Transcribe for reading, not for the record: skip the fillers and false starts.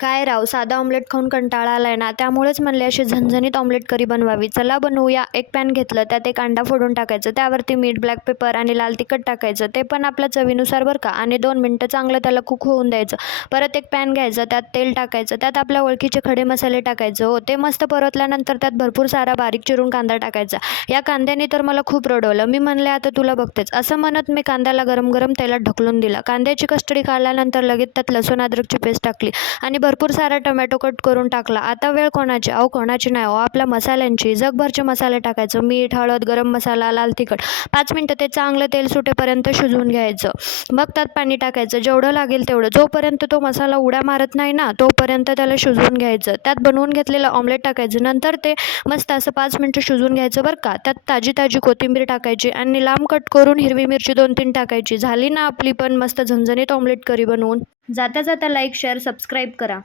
काय राव, साधा ऑमलेट खाऊन कंटाळा आलाय ना, त्यामुळेच म्हणले अशी झणझणीत ऑमलेट करी बनवावी. चला बनवूया. एक पॅन घेतलं, त्यात एक अंडा फोडून टाकायचं, त्यावरती मीठ, ब्लॅक पेपर आणि लाल तिखट टाकायचं, ते पण आपल्या चवीनुसार बरं का, आणि 2 मिनटं चांगलं त्याला कुक होऊन द्यायचं. परत एक पॅन घ्यायचं, त्यात तेल टाकायचं, त्यात आपल्या ओळखीचे खडे मसाले टाकायचं. हो, ते मस्त परतल्यानंतर त्यात भरपूर सारा बारीक चिरून कांदा टाकायचा. या कांद्याने तर मला खूप रडवलं. मी म्हणले आता तुला बघतेच, असं म्हणत मी कांद्याला गरम गरम तेलात ढकलून दिला. कांद्याची कस्टडी काढल्यानंतर लगेच त्यात लसूण अद्रकची पेस्ट टाकली आणि भरपूर सारा टोमॅटो कट करून टाकला. आता वेळ कोणाची? अहो कोणाची नाही, आपल्या मसाल्यांची. जगभरचे मसाले टाकायचं, मीठ, हळद, गरम मसाला, लाल तिखट. 5 मिनटं ते चांगलं तेल सुटेपर्यंत शिजवून घ्यायचं. मग त्यात पाणी टाकायचं, जेवढं लागेल तेवढं. जोपर्यंत तो मसाला उड्या मारत नाही ना, तोपर्यंत त्याला शिजवून घ्यायचं. त्यात बनवून घेतलेलं ऑमलेट टाकायचं. नंतर ते मस्त असं 5 मिनटं शिजवून घ्यायचं बरं का. त्यात ताजी ताजी कोथिंबीर टाकायची आणि लांब कट करून हिरवी मिरची 2-3 टाकायची. झाली ना आपली पण मस्त झणझणीत ऑमलेट करी बनवून. जाता जाता लाईक, शेअर, सबस्क्राईब करा.